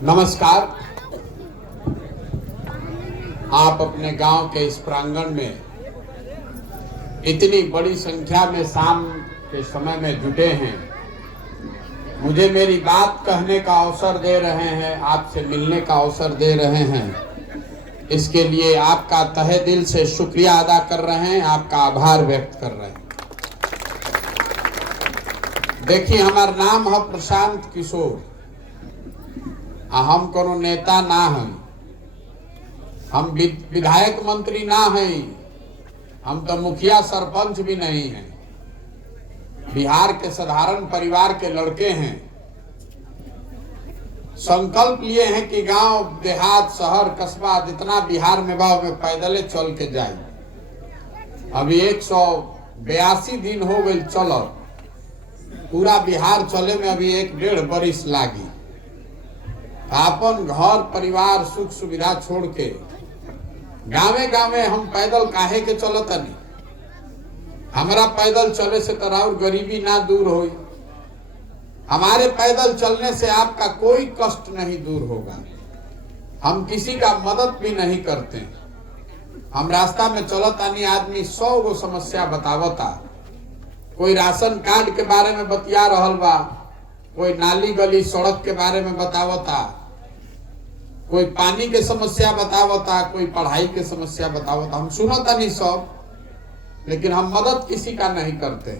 नमस्कार। आप अपने गांव के इस प्रांगण में इतनी बड़ी संख्या में शाम के समय में जुटे हैं, मुझे मेरी बात कहने का अवसर दे रहे हैं, आपसे मिलने का अवसर दे रहे हैं, इसके लिए आपका तहे दिल से शुक्रिया अदा कर रहे हैं, आपका आभार व्यक्त कर रहे हैं। देखिए, हमारा नाम है प्रशांत किशोर। हम कोनो नेता ना हैं, हम विधायक मंत्री ना हैं, हम तो मुखिया सरपंच भी नहीं हैं। बिहार के साधारण परिवार के लड़के हैं। संकल्प लिए हैं कि गांव देहात शहर कस्बा जितना बिहार में बा में पैदले चल के जाए। अभी 182 दिन हो गए चलो, पूरा बिहार चले में अभी 1.5 बरिस लागी। अपन घर परिवार सुख सुविधा छोड़ के गावे गावे हम पैदल काहे के चलतनी। हमारा पैदल चले से तो और गरीबी ना दूर होई। हमारे पैदल चलने से आपका कोई कष्ट नहीं दूर होगा। हम किसी का मदद भी नहीं करते। हम रास्ता में चलतानी आदमी 100 गो समस्या बतावता। कोई राशन कार्ड के बारे में बतिया रहल बा, कोई नाली गली सड़क के बारे में बतावता, कोई पानी के समस्या बतावता, कोई पढ़ाई के समस्या बतावता। हम सुनता नहीं सब, लेकिन हम मदद किसी का नहीं करते।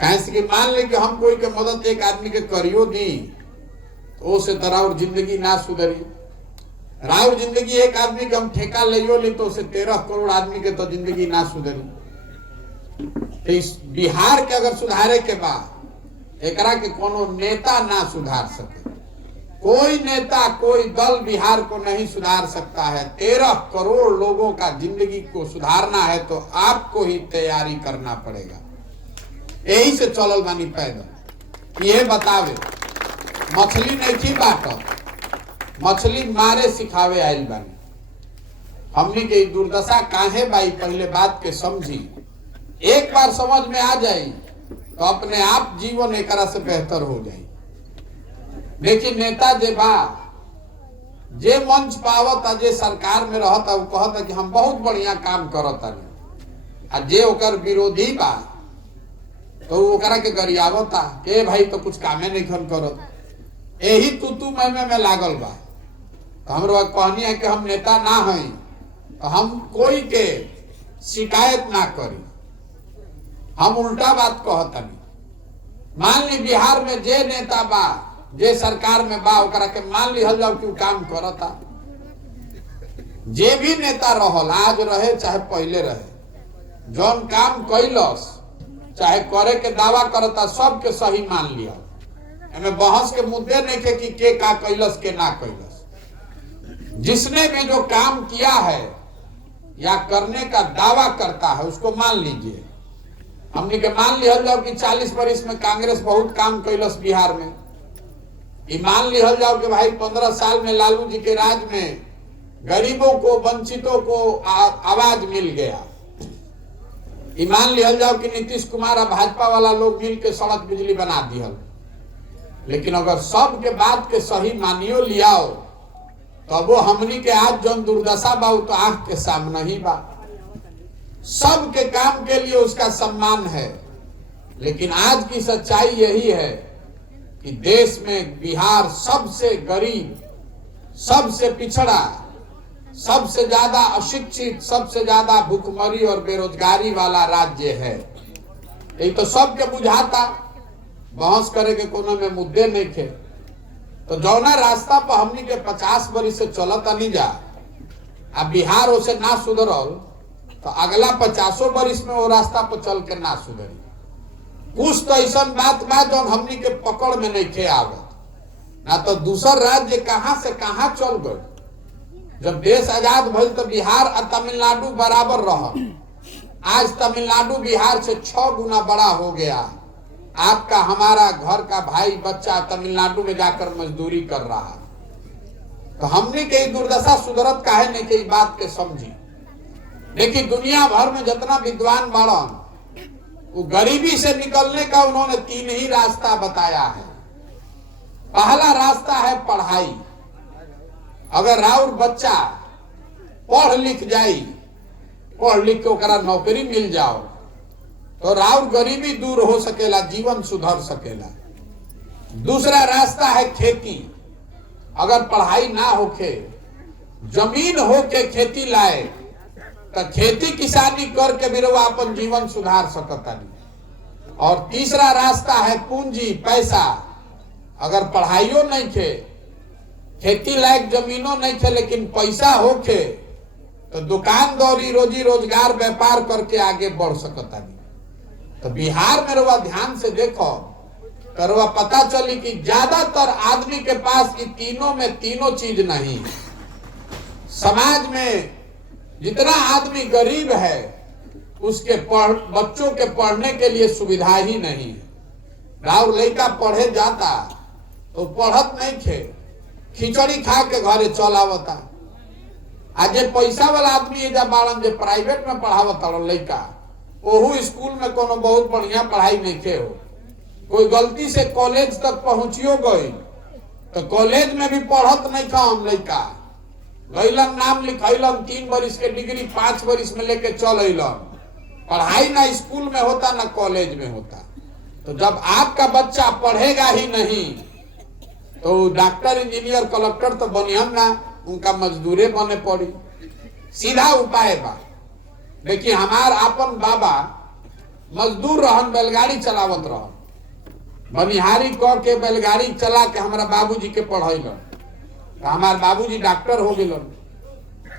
कैसे कि मान ले कि हम कोई के मदद एक आदमी के करियो दी तो उसे राउर जिंदगी ना सुधरी। राउर जिंदगी एक आदमी के हम ठेका लियो ली तो उसे 13 करोड़ आदमी के तो जिंदगी ना सुधरी। तो इस बिहार के अगर सुधारे के बाद एकरा के कोनो नेता ना सुधार सके। कोई नेता कोई दल बिहार को नहीं सुधार सकता है। 13 करोड़ लोगों का जिंदगी को सुधारना है तो आपको ही तैयारी करना पड़ेगा। यही से चलल बानी पैदल। ये बतावे मछली नहीं थी बाटो, मछली मारे सिखावे आयल बानी। हमने के दुर्दशा काहे बाई, पहले बात के समझी। एक बार समझ में आ जाए तो अपने आप जीवन एक तरह से बेहतर हो जाए। देखिए, नेता जे बा जे मंच पावता, जे सरकार में रहता, वो कहता कि हम बहुत बढ़िया काम करता। आ जे ओकर विरोधी बा तो ओकरा के गरियावता के भाई तो कुछ कामे नहीं खन करत। यही तू में लागल बा। तो हमरो कहनी है कि हम नेता ना हैं तो हम कोई के शिकायत ना करी। हम उल्टा बात कहतनी। मान ली बिहार में जे नेता बा, जे सरकार में बा, ओकरा के मान लिहल जाओ कि काम करता। जे भी नेता रहल, आज रहे चाहे पहले रहे, जौन काम कैलस चाहे करे के दावा करता, सबके सही मान लिया। हमें बहस के मुद्दे नहीं थे कि का कैलस के ना कैलस। जिसने भी जो काम किया है या करने का दावा करता है उसको मान लीजिए। हमने के मान लिहल जाओ कि 40 बरिस में कांग्रेस बहुत काम कैलस बिहार में। मान लिहल जाओ कि भाई 15 साल में लालू जी के राज में गरीबों को, वंचितों को आवाज मिल गया। मान लिहल जाओ कि नीतीश कुमार और भाजपा वाला लोग मिल के सड़क बिजली बना दिहल। लेकिन अगर सब के बात के सही मानियो लियाओ तो वो हमनी के आज जो दुर्दशा बा तो आंख के सामने ही बा। सब के काम के लिए उसका सम्मान है। लेकिन आज की सच्चाई यही है कि देश में बिहार सबसे गरीब, सबसे पिछड़ा, सबसे ज्यादा अशिक्षित, सबसे ज्यादा भूखमरी और बेरोजगारी वाला राज्य है। ये तो सबके बुझाता, बहस करे के कोनो में मुद्दे नहीं थे। तो जौना रास्ता पर हमनी के 50 बरिस से चलता नहीं जा, अब बिहार उसे ना सुधरल तो अगला 50 बरिस में वो रास्ता पर चल के ना सुधरी। कुछ तो ऐसा बात बा जो हमनी के पकड़ में नहीं थे आवत, ना तो दूसर राज्य कहां से कहां चल गए। जब देश आजाद भइल तो बिहार और तमिलनाडु बराबर रहा। आज तमिलनाडु बिहार से 6 गुना बड़ा हो गया। आपका हमारा घर का भाई बच्चा तमिलनाडु में जाकर मजदूरी कर रहा। तो हमने के दुर्दशा सुधरत काहे नहीं के बात के समझी। देखिए, दुनिया भर में जितना विद्वान बाड़न वो गरीबी से निकलने का उन्होंने 3 ही रास्ता बताया है। पहला रास्ता है पढ़ाई। अगर राउर बच्चा पढ़ लिख जाई, पढ़ लिख के ओकरा नौकरी मिल जाओ तो राउर गरीबी दूर हो सकेला, जीवन सुधर सकेला। दूसरा रास्ता है खेती। अगर पढ़ाई ना होके, जमीन होके खेती लाए तो खेती किसानी करके भी रउआ अपन जीवन सुधार सकता नहीं। और तीसरा रास्ता है पूंजी, पैसा। अगर पढ़ाइयो नहीं थे, खेती लायक जमीनों नहीं थे, लेकिन पैसा होके तो दुकान दौरी, रोजी रोजगार, व्यापार करके आगे बढ़ सकता नहीं। तो बिहार में रउआ ध्यान से देखो तो रउआ पता चली कि ज्यादातर आदमी के पास इन तीनों में तीनों चीज नहीं। समाज में जितना आदमी गरीब है उसके बच्चों के पढ़ने के लिए सुविधा ही नहीं है। राउर लड़का पढ़े जाता तो पढ़त नहीं थे, खिचड़ी खा के घरे चल आवता। आज पैसा वाला आदमी है जब बाड़न जे प्राइवेट में पढ़ावता लड़का, ओहू स्कूल में कोनो बहुत बढ़िया पढ़ाई नहीं थे हो। कोई गलती से कॉलेज तक पहुंचियो गई तो कॉलेज में भी पढ़त नहीं था। हम लड़का गईलन, नाम लिखैलन, 3 बरिस के डिग्री 5 बरिस में लेके चल अलन। पढ़ाई ना स्कूल में होता ना कॉलेज में होता। तो जब आपका बच्चा पढ़ेगा ही नहीं तो डॉक्टर, इंजीनियर, कलेक्टर तो बनियन ना, उनका मजदूरे बने पड़ी। सीधा उपाय बा। देखिए हमार अपन बाबा मजदूर रहन, बैलगाड़ी चलावत रहन, बनिहारी क के बैलगाड़ी चला के हमारा बाबूजी के पढ़ैलन। हमार बाबूजी डॉक्टर हो गए।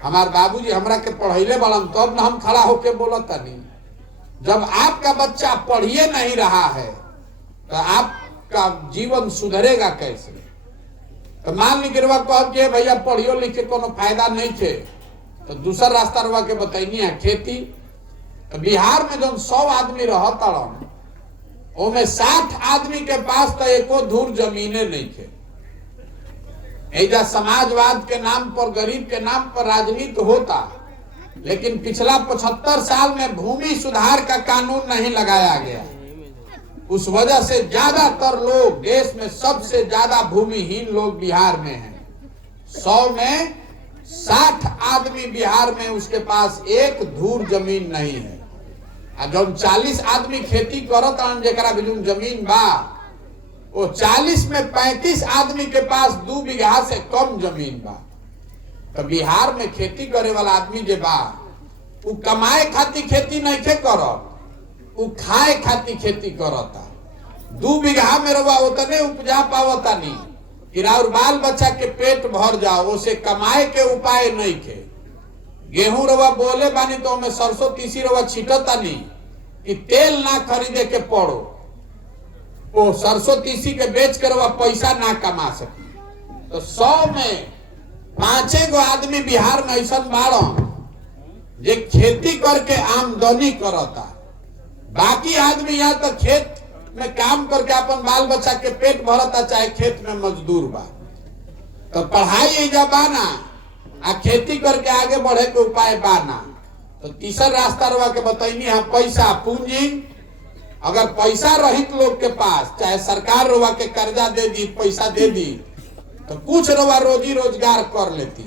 हमार बाबूजी हमरा के पढ़ैले बड़न तब न हम खड़ा होके बोलता नहीं। जब आपका बच्चा पढ़िए नहीं रहा है तो आपका जीवन सुधरेगा कैसे? तो मान ली गिरवा कह के भैया पढ़ियो लिख के कोनो फायदा नहीं थे तो दूसरा रास्ता रवा के बताइनी है खेती। तो बिहार में जो 100 आदमी रहता उनमें 60 आदमी के पास तो एको धूर जमीने नहीं थे। ऐजा समाजवाद के नाम पर, गरीब के नाम पर राजनीति होता, लेकिन पिछला 75 साल में भूमि सुधार का कानून नहीं लगाया गया। उस वजह से ज्यादातर लोग, देश में सबसे ज्यादा भूमिहीन लोग बिहार में हैं। 100 में 60 आदमी बिहार में उसके पास एक धूर जमीन नहीं है। जब 40 आदमी खेती करत जेकरा भी जमीन बा, वो 40 में 35 आदमी के पास 2 बीघा से कम जमीन बा। तो बिहार में खेती करे वाला आदमी जे बा वो कमाए खातिर खेती नहीं खे करत, वो खाए खातिर खेती करता। 2 बीघा में रवा उतने उपजा पावता नहीं कि और बाल बच्चा के पेट भर जाओ, उसे कमाए के उपाय नहीं खे। गेहूं रवा बोले बानी तो हमें सरसों तीसी रवा छिटता नहीं कि तेल ना खरीदे के पड़ो, वो सरसों तीसी के बेच कर वह पैसा ना कमा सकी। तो 100 में 5 गो आदमी बिहार में ऐसा बाड़न जे खेती करके आमदनी करता। बाकी आदमी या तो खेत में काम करके अपन बाल बच्चा के पेट भरता, चाहे खेत में मजदूर बा। तो पढ़ाई एजा बाना आ खेती करके आगे बढ़े के उपाय बाना। तो तीसरा रास्ता रवा के बताइनी है पैसा, पूंजी। अगर पैसा रहित लोग के पास, चाहे सरकार रवा के कर्जा दे दी, पैसा दे दी, तो कुछ रवा रोजी रोजगार कर लेती।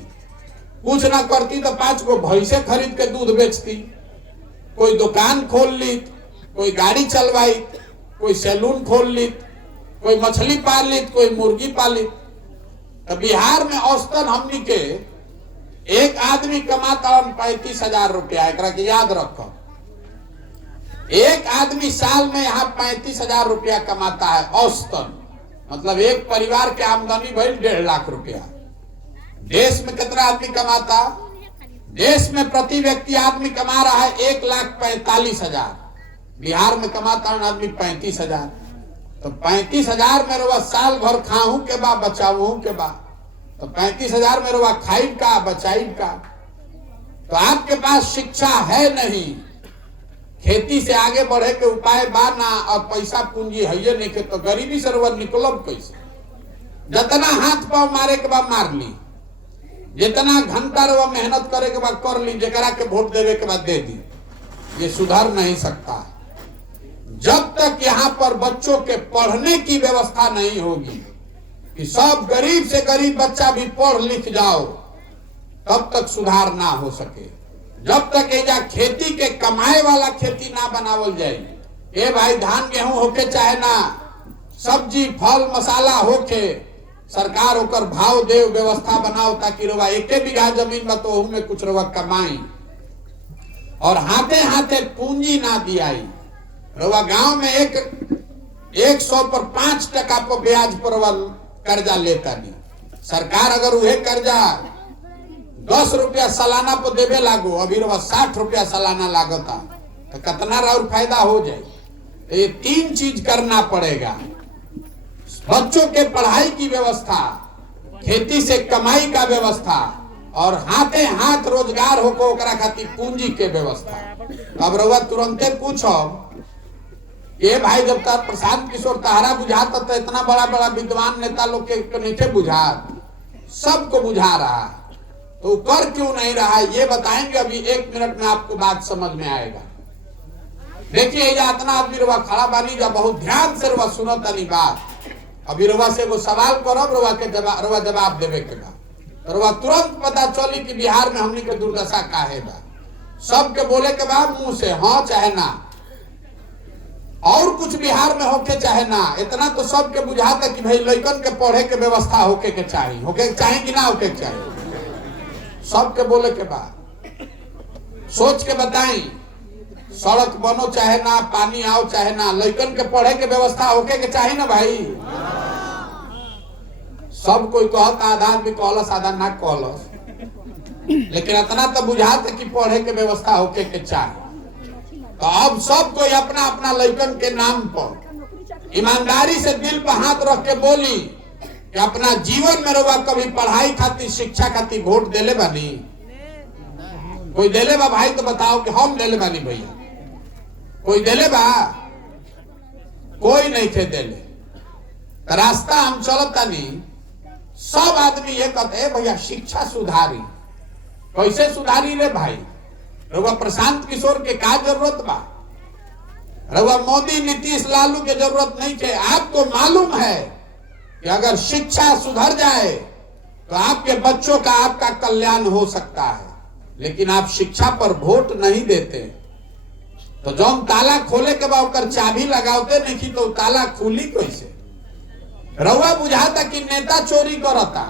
कुछ ना करती तो 5 गो भैंसे खरीद के दूध बेचती, कोई दुकान खोल ली, कोई गाड़ी चलवाई, कोई सैलून खोल ली, कोई मछली पाल ली, कोई मुर्गी पाली। तो बिहार में औसतन हमनी के एक आदमी कमाता 35,000 रुपया। एक याद रखो, एक आदमी साल में यहाँ 35,000 रुपया कमाता है औसतन। मतलब एक परिवार के आमदनी भइल 1.5 लाख रुपया। देश में कितना आदमी कमाता? देश में प्रति व्यक्ति आदमी कमा रहा है 1,45,000। बिहार में कमाता है आदमी 35,000। तो 35,000 में रवा साल भर खाऊं के बा, बचाऊ के बा। तो 35,000 में रवा खाई का, बचाई का। तो आपके पास शिक्षा है नहीं, खेती से आगे बढ़े के उपाय बाना, और पैसा पूंजी है नहीं के, तो गरीबी से रवा निकलब कैसे? जितना हाथ पांव मारे के बाद मार ली, जितना घंटा रवा मेहनत करे के बाद कर ली, जकरा के वोट देवे के बाद दे दी। ये सुधर नहीं सकता जब तक यहाँ पर बच्चों के पढ़ने की व्यवस्था नहीं होगी। कि सब गरीब से गरीब बच्चा भी पढ़ लिख जाओ, तब तक सुधार ना हो सके। जब तक एजा खेती के कमाए वाला खेती ना बनावल जाए, ए भाई धान गेहूं होके चाहे ना, सब्जी फल मसाला होके, सरकार होकर भाव दे व्यवस्था बनाओ, ताकि रवा एक बीघा जमीन में तो में कुछ रवा कमाई, और हाथे हाथे पूंजी ना दियाई। रवा गांव में 100 पर 5% पर ब्याज पर कर्जा लेता नहीं। सरकार अगर वह कर्जा 10 रुपया सालाना पर देवे लागो, अभी रवा 60 रुपया सालाना लागता, तो कितना और फायदा हो जाए। तो ये 3 चीज करना पड़ेगा, बच्चों के पढ़ाई की व्यवस्था, खेती से कमाई का व्यवस्था, और हाथे हाथ रोजगार होको ओकरा खातिर पूंजी के व्यवस्था। अब रउआ तुरंते पूछो, ये भाई जब तक प्रशांत किशोर तहारा बुझाता तो इतना बड़ा बड़ा विद्वान नेता लोग के नीचे बुझा, सबको बुझा रहा, तो कर क्यों नहीं रहा है ये बताएंगे। अभी 1 मिनट में आपको बात समझ में आएगा। देखिए इतना आदमी रवा खड़ा बानी, जा बहुत ध्यान से रवा सुनत नहीं बात। अभी रवा से वो सवाल करब, रवा के जवाब देवे के बाद रवा तुरंत पता चली कि बिहार में हमनी के दुर्दशा काहे बा। सबके बोले के बाद मुंह से हाँ चाहे ना, और कुछ बिहार में होके चाहे ना, इतना तो सबके बुझाता कि भाई लड़कन के पढ़े के व्यवस्था होके के चाहिए कि ना होके के चाहिए। सबके बोले के बाद सोच के बताई, सड़क बनो चाहे ना, पानी आओ चाहे ना, लड़कन के पढ़े के व्यवस्था होके के चाहिए ना भाई। सब कोई कहता, आधा भी कहलस आधा ना कहलस, लेकिन इतना तो बुझाता कि पढ़े के व्यवस्था होके के चाहिए। तो अब सब कोई अपना अपना लड़कन के नाम पर ईमानदारी से दिल पर हाथ रख के बोली कि अपना जीवन में रवा कभी पढ़ाई खातिर शिक्षा खातिर वोट देले बानी? कोई देले बा भाई? तो बताओ कि हम देले बानी भैया। कोई देले बा? कोई नहीं थे देले। रास्ता हम चलता नहीं, सब आदमी ये कहते हैं भैया शिक्षा सुधारी। कैसे सुधारी रे भाई? रउआ प्रशांत किशोर के का जरूरत बा? रउआ मोदी नीतीश लालू के जरूरत नहीं थे। आपको मालूम है कि अगर शिक्षा सुधर जाए तो आपके बच्चों का आपका कल्याण हो सकता है, लेकिन आप शिक्षा पर वोट नहीं देते। तो जो हम ताला खोले के बाद चाबी लगाते नहीं तो ताला खुली कैसे? रउआ बुझाता कि नेता चोरी करता।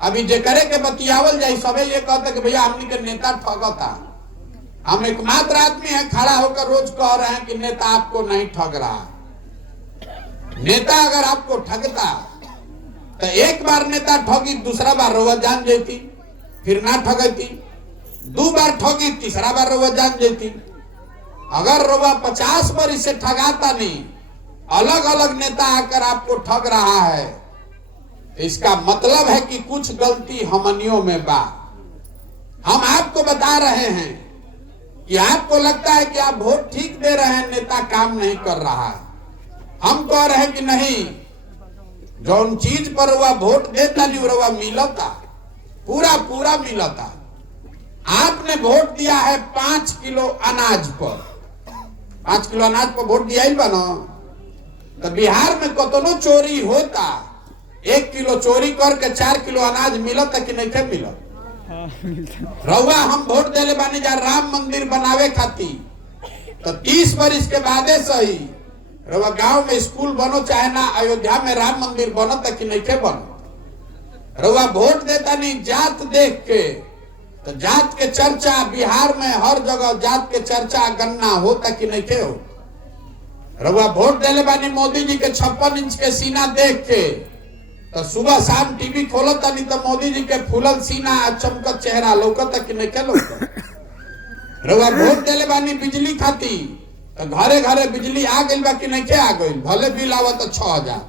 अभी जे करे के बतियावल जाए सबे ये कहता कि भैया हमनी के नेता ठगता। हम एकमात्र आदमी है खड़ा होकर रोज कह रहे हैं कि नेता आपको नहीं ठग रहा। नेता अगर आपको ठगता तो एक बार नेता ठगी, दूसरा बार रउआ जान जाती, फिर ना ठगती, 2 बार ठगी, तीसरा बार रउआ जान जाती। अगर रउआ 50 बार इसे ठगाता नहीं, अलग अलग नेता आकर आपको ठग रहा है, इसका मतलब है कि कुछ गलती हमनियों में बा। हम आपको बता रहे हैं कि आपको लगता है कि आप वोट ठीक दे रहे हैं, नेता काम नहीं कर रहा है। हम कह रहे हैं कि नहीं, जो चीज पर वह वोट देता नहीं वह मिलता, पूरा पूरा मिलता। आपने वोट दिया है 5 किलो अनाज पर, 5 किलो अनाज पर वोट दिया ही बनो। तो बिहार में कतनो चोरी होता, 1 किलो चोरी करके 4 किलो अनाज मिलता कि नहीं थे मिलत? रउआ हम वोट देले बानी जा राम मंदिर बनावे खातिर, तो 30 वर्ष के बादे सही रउआ गांव में स्कूल बनो चाहे ना, अयोध्या में राम मंदिर बनता कि नहीं थे बनो? रउआ वोट देता नहीं जात देख के, तो जात के चर्चा बिहार में हर जगह जात के चर्चा गन्ना होता कि नहीं थे हो? रउआ वोट देले बानी मोदी जी के 56 इंच के सीना देख के, तो सुबह शाम टीवी खोलता नहीं तो मोदी जी के फूलल सीना चमकत चेहरा लौकता कि नहीं के लौकता? रउआ वोट देले बानी बिजली खाती, तो घरे घरे बिजली आ गई बा कि नहीं के आ गई? भले बिल आवत 6000,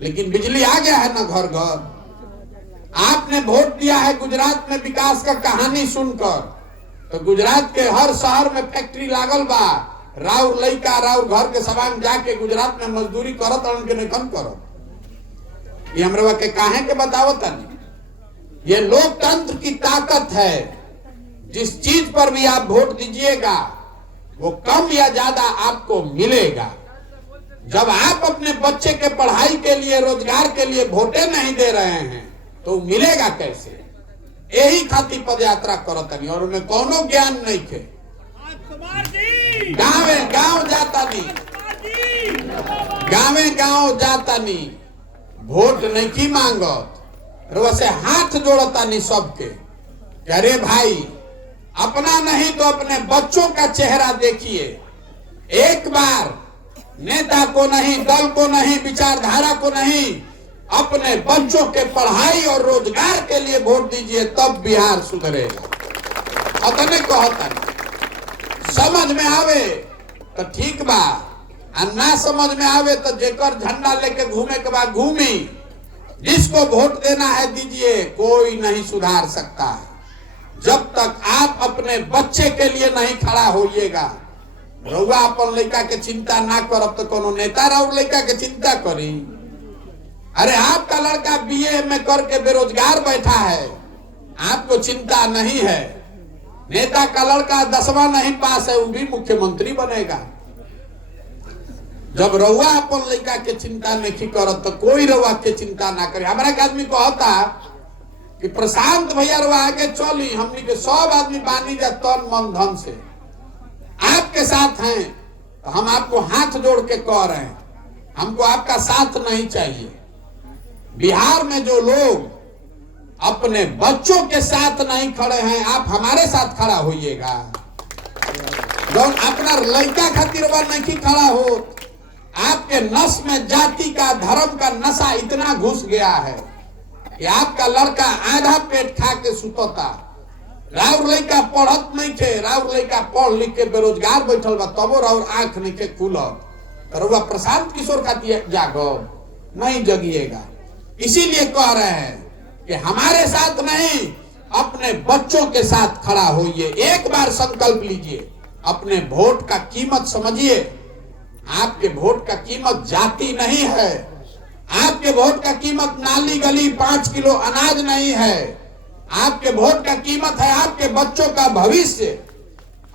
लेकिन बिजली आ गया है ना घर घर। आपने वोट दिया है गुजरात में विकास का कहानी सुनकर, तो गुजरात के हर शहर में फैक्ट्री लागल बा। राउर लइका राउर घर के सवांग जाके गुजरात में मजदूरी करत उनके नहीं कम करो। ये हमरा के काहे के बतावत नहीं? ये लोकतंत्र की ताकत है। जिस चीज पर भी आप वोट दीजिएगा वो कम या ज्यादा आपको मिलेगा। जब आप अपने बच्चे के पढ़ाई के लिए, रोजगार के लिए वोटे नहीं दे रहे हैं तो मिलेगा कैसे? यही खातिर पद यात्रा करतनी और उन्हें कोनो ज्ञान नहीं थे। गाँव गाँव जाता नहीं, गाँवे गाँव जाता नहीं, वोट नहीं की मांगत, वैसे हाथ जोड़ता नहीं सबके। अरे भाई, अपना नहीं तो अपने बच्चों का चेहरा देखिए। एक बार नेता को नहीं, दल को नहीं, विचारधारा को नहीं, अपने बच्चों के पढ़ाई और रोजगार के लिए वोट दीजिए, तब बिहार सुधरेगा। अतने कहता समझ में आवे तो ठीक बा, और ना समझ में आवे तो जेकर झंडा लेके घूमे के बाद घूमी। जिसको वोट देना है दीजिए, कोई नहीं सुधार सकता है। जब तक आप अपने बच्चे के लिए नहीं खड़ा होइएगा। रउआ अपन लड़का के चिंता ना करब तो कोनो नेता रउआ लड़का के चिंता करी। अरे आपका लड़का बीए में करके बेरोजगार बैठा है, आपको चिंता नहीं है। नेता का लड़का 10वां नहीं पास है, वो भी मुख्यमंत्री बनेगा। जब रउआ अपन लड़का के चिंता नहीं करत तो कोई रउआ के चिंता ना करे। हमारा एक आदमी कहता कि प्रशांत भैया रउआ आगे चली, हमनी के सब आदमी बानी जा तन मन धन से आपके साथ हैं, तो हम आपको हाथ जोड़ के कह रहे हैं, हमको आपका साथ नहीं चाहिए। बिहार में जो लोग अपने बच्चों के साथ नहीं खड़े हैं, आप हमारे साथ खड़ा होइएगा। लोग अपना लड़का खातिर नहीं खड़ा हो, आपके नस में जाति का, धर्म का नशा इतना घुस गया है कि आपका लड़का आधा पेट खा के सुतता। राउर लड़का पढ़त नहीं थे, राउर लड़का पढ़ लिख के बेरोजगार बैठल बा, तबो राउर आंख नहीं के खुलत। रउआ प्रशांत किशोर का जागो नहीं जगिएगा। इसीलिए कह रहे हैं कि हमारे साथ नहीं, अपने बच्चों के साथ खड़ा होइए। एक बार संकल्प लीजिए, अपने वोट का कीमत समझिए। आपके वोट का कीमत जाति नहीं है, आपके वोट का कीमत नाली गली 5 किलो अनाज नहीं है। आपके वोट का कीमत है आपके बच्चों का भविष्य।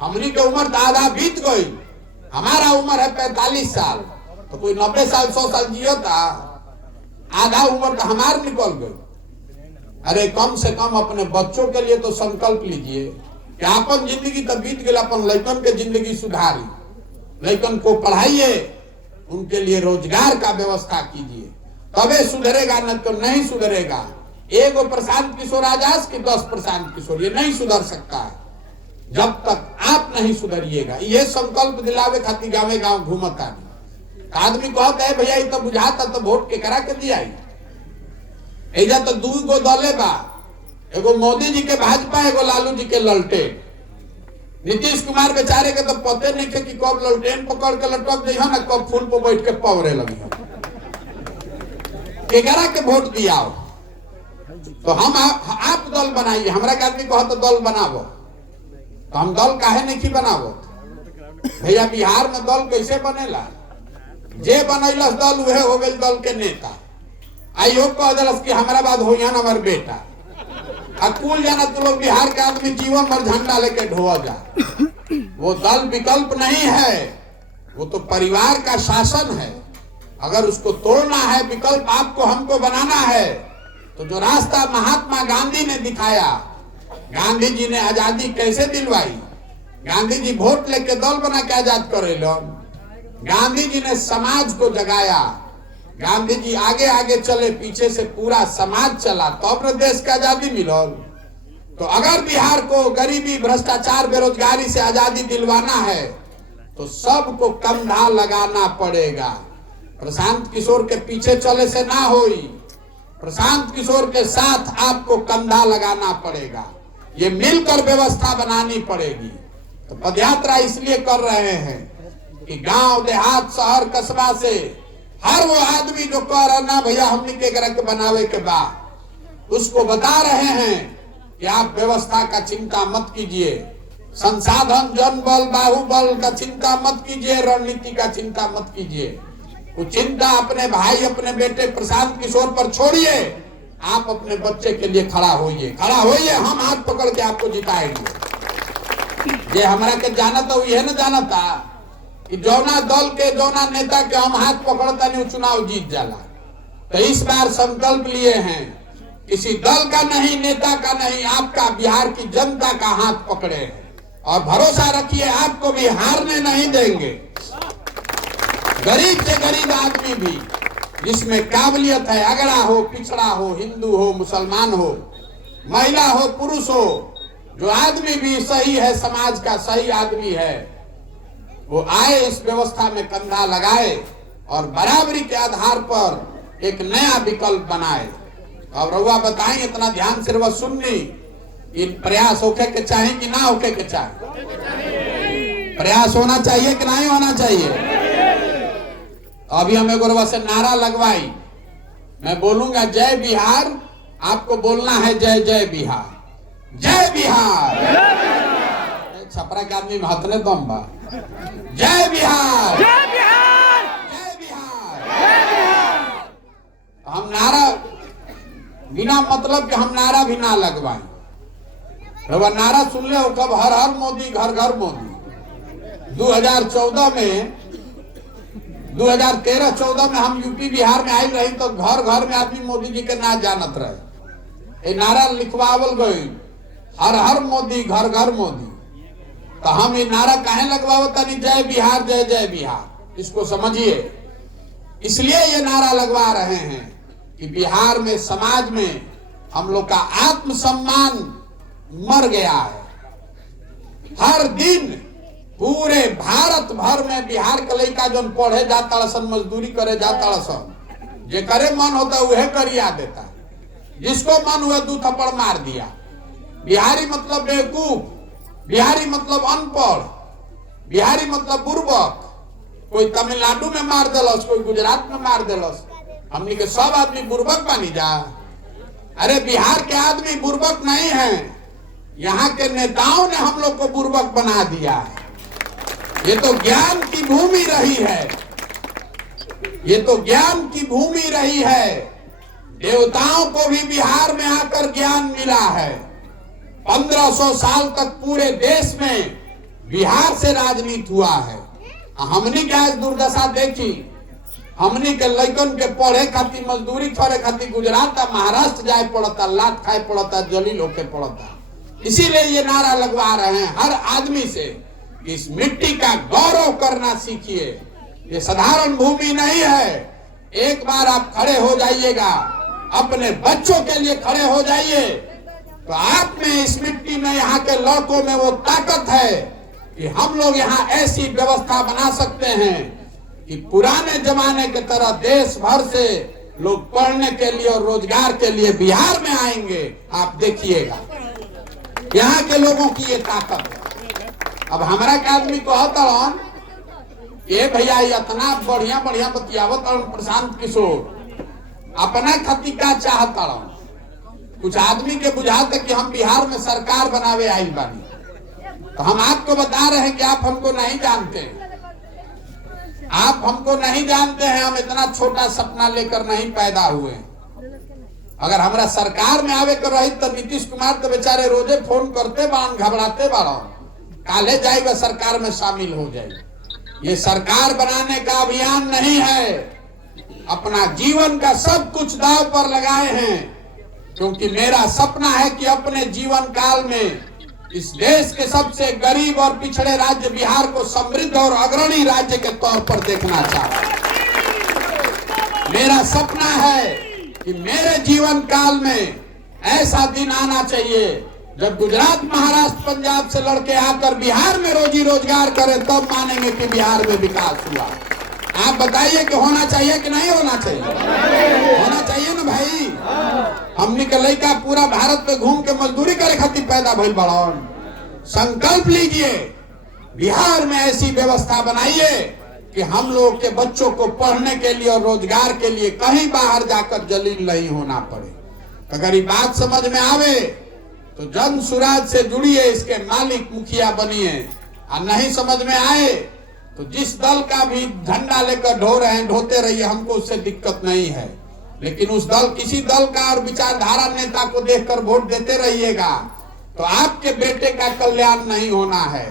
हमनी के उम्र तो आधा बीत गई, हमारा उम्र है 45 साल, तो कोई 90 साल 100 साल जियो था, आधा उम्र तो हमार निकल गई। अरे कम से कम अपने बच्चों के लिए तो संकल्प लीजिए कि अपन जिंदगी तो बीत गई, अपन लड़कन के जिंदगी सुधारी, लड़कन को पढ़ाइए, उनके लिए रोजगार का व्यवस्था कीजिए, तबे सुधरेगा, न तो नहीं सुधरेगा। एगो प्रशांत किशोर आजाद की 10 प्रशांत किशोर, ये नहीं सुधर सकता है जब तक आप नहीं सुधरिएगा। ये संकल्प दिलावे खातिर गाँव गाँव घूमता नहीं। आदमी कहता है भैया ये तो बुझाता तो वोट के करा के दिया। एजा तो 2 गो दले बा, एगो मोदी जी के भाजपा, एगो लालू जी के ललटेन। नीतीश कुमार बेचारे के तो पते नहीं थे कि कब ललटेन पकड़ के लटक जाइए ना, कब फूल पर बैठ के पवरे लगी। केकरा के वोट दिया तो हम आप दल बनाइए। हमारा के आदमी कहो तो दल बनावो, तो हम दल काहे नहीं बनावो भैया? बिहार में दल कैसे बनेला? जे बनैलस दल उहे हो गई दल के नेता। आइयो कह दिलस कि हमारा बाद हो ना हमार बेटा। कुल जाना तो लोग बिहार के आदमी जीवन भर झंडा लेके ढोआ जा। वो दल विकल्प नहीं है, वो तो परिवार का शासन है। अगर उसको तोड़ना है, विकल्प आपको हमको बनाना है, तो जो रास्ता महात्मा गांधी ने दिखाया, गांधी जी ने आजादी कैसे दिलवाई? गांधी जी वोट लेके दल बना के आजाद करे लोग। गांधी जी ने समाज को जगाया, गांधी जी आगे आगे चले, पीछे से पूरा समाज चला, तो अपने देश का आजादी मिलो। तो अगर बिहार को गरीबी, भ्रष्टाचार, बेरोजगारी से आजादी दिलवाना है तो सबको कंधा लगाना पड़ेगा। प्रशांत किशोर के पीछे चले से ना होई, प्रशांत किशोर के साथ आपको कंधा लगाना पड़ेगा। ये मिलकर व्यवस्था बनानी पड़ेगी। तो पदयात्रा इसलिए कर रहे हैं कि गांव देहात, शहर, कस्बा से हर वो आदमी जो कह रहा ना भैया हमने के घर के बनावे के बाद, उसको बता रहे हैं कि आप व्यवस्था का चिंता मत कीजिए, संसाधन, जनबल, बाहुबल का चिंता मत कीजिए, रणनीति का चिंता मत कीजिए। वो चिंता अपने भाई, अपने बेटे प्रशांत किशोर पर छोड़िए। आप अपने बच्चे के लिए खड़ा होइए, खड़ा होइए। हम हाथ पकड़ के आपको जिताएंगे। ये हमारा के जाना तो यह न जाना था कि जौना दल के जौना नेता के हम हाथ पकड़ता नहीं चुनाव जीत जाला। तो इस बार संकल्प लिए हैं, किसी दल का नहीं, नेता का नहीं, आपका बिहार की जनता का हाथ पकड़े हैं और भरोसा रखिए आपको भी हारने नहीं देंगे। गरीब से गरीब आदमी भी जिसमें काबिलियत है, अगड़ा हो, पिछड़ा हो, हिंदू हो, मुसलमान हो, महिला हो, पुरुष हो, जो आदमी भी सही है, समाज का सही आदमी है, वो आए इस व्यवस्था में कंधा लगाए और बराबरी के आधार पर एक नया विकल्प बनाए। अब रउआ बताएं, इतना ध्यान से रउआ सुननी, इन प्रयास होके के चाहे कि ना होके के चाहे? प्रयास होना चाहिए कि नहीं होना चाहिए? अभी हमें गुरुवा से नारा लगवाई, मैं बोलूंगा जय बिहार, आपको बोलना है जय जय बिहार, जय बिहार। छपरा के आदमी में हथने दम बा, जय बिहार, जय बिहार, जय बिहार। हम नारा बिना मतलब के हम नारा भी ना लगवाएं। नारा सुन ले कब, हर हर मोदी, घर घर मोदी। 2014 में 2013-14 में हम यूपी बिहार में आई रही तो घर घर में आदमी मोदी जी के ना जानत रहे। ये नारा लिखवावल गई, हर हर मोदी, घर घर मोदी। तो हम ये नारा काहे लगवावता नहीं, जय बिहार, जय जय बिहार, इसको समझिए। इसलिए ये नारा लगवा रहे हैं कि बिहार में, समाज में हम लोग का आत्मसम्मान मर गया है। हर दिन पूरे भारत भर में बिहार के लड़का जो पढ़े जाता सन, मजदूरी करे जाता सन, जे करे मन होता वह करिया देता, जिसको मन हुआ 2 थप्पड़ मार दिया। बिहारी मतलब बेवकूफ, बिहारी मतलब अनपढ़, बिहारी मतलब बुर्बक। कोई तमिलनाडु में मार दिलस, कोई गुजरात में मार दिलस, हमनी के सब आदमी बुर्बक बनी जा। अरे बिहार के आदमी बुर्बक नहीं है, यहाँ के नेताओं ने हम लोग को बुर्बक बना दिया है। ये तो ज्ञान की भूमि रही है, ये तो ज्ञान की भूमि रही है। देवताओं को भी बिहार में आकर ज्ञान मिला है। 1500 साल तक पूरे देश में बिहार से राजनीति हुआ है। हमनी के आज दुर्दशा देखी, हमनी के लड़कन के पढ़े खातिर, मजदूरी करे खातिर गुजरात या महाराष्ट्र जाए पड़ता, लात खाए पड़ता, जलील होके पड़ता। इसीलिए ये नारा लगवा रहे हैं हर आदमी से, इस मिट्टी का गौरव करना सीखिए। ये साधारण भूमि नहीं है। एक बार आप खड़े हो जाइएगा, अपने बच्चों के लिए खड़े हो जाइए, तो आप में, इस मिट्टी में, यहाँ के लड़कों में वो ताकत है कि हम लोग यहाँ ऐसी व्यवस्था बना सकते हैं कि पुराने जमाने की तरह देश भर से लोग पढ़ने के लिए और रोजगार के लिए बिहार में आएंगे। आप देखिएगा, यहाँ के लोगों की ये ताकत है। अब हमारा के आदमी कहता ये भैया इतना बढ़िया बढ़िया बतियावत प्रशांत किशोर अपना खती का चाहता। कुछ आदमी के बुझाता कि हम बिहार में सरकार बनावे आई बानी। तो हम आपको बता रहे हैं कि आप हमको नहीं जानते, आप हमको नहीं जानते हैं। हम इतना छोटा सपना लेकर नहीं पैदा हुए। अगर हमारा सरकार में आवे कर रही तो नीतीश कुमार तो बेचारे रोजे फोन करते बाण, घबराते बाण, काले जाएगा सरकार में शामिल हो जाए। ये सरकार बनाने का अभियान नहीं है। अपना जीवन का सब कुछ दांव पर लगाए हैं, क्योंकि मेरा सपना है कि अपने जीवन काल में इस देश के सबसे गरीब और पिछड़े राज्य बिहार को समृद्ध और अग्रणी राज्य के तौर पर देखना चाहता हूं। मेरा सपना है कि मेरे जीवन काल में ऐसा दिन आना चाहिए जब गुजरात, महाराष्ट्र, पंजाब से लड़के आकर बिहार में रोजी रोजगार करें, तब मानेंगे कि बिहार में विकास हुआ। आप बताइए कि होना चाहिए कि नहीं होना चाहिए? होना चाहिए ना भाई। हमने के लड़का पूरा भारत में घूम के मजदूरी करे खातिर पैदा भइल बड़न। संकल्प लीजिए, बिहार में ऐसी व्यवस्था बनाइए कि हम लोग के बच्चों को पढ़ने के लिए और रोजगार के लिए कहीं बाहर जाकर जलील नहीं होना पड़े। अगर ये बात समझ में आवे तो जन सुराज से जुड़िए, इसके मालिक मुखिया बनिए। और नहीं समझ में आए तो जिस दल का भी झंडा लेकर ढो रहे हैं ढोते रहिए, हमको उससे दिक्कत नहीं है। लेकिन उस दल, किसी दल का और विचारधारा नेता को देखकर वोट देते रहिएगा तो आपके बेटे का कल्याण नहीं होना है।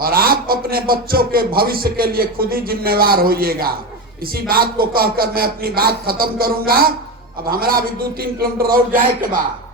और आप अपने बच्चों के भविष्य के लिए खुद ही जिम्मेवार होइएगा। इसी बात को कहकर मैं अपनी बात खत्म करूंगा। अब हमारा भी 2-3 किलोमीटर और जाए के बाद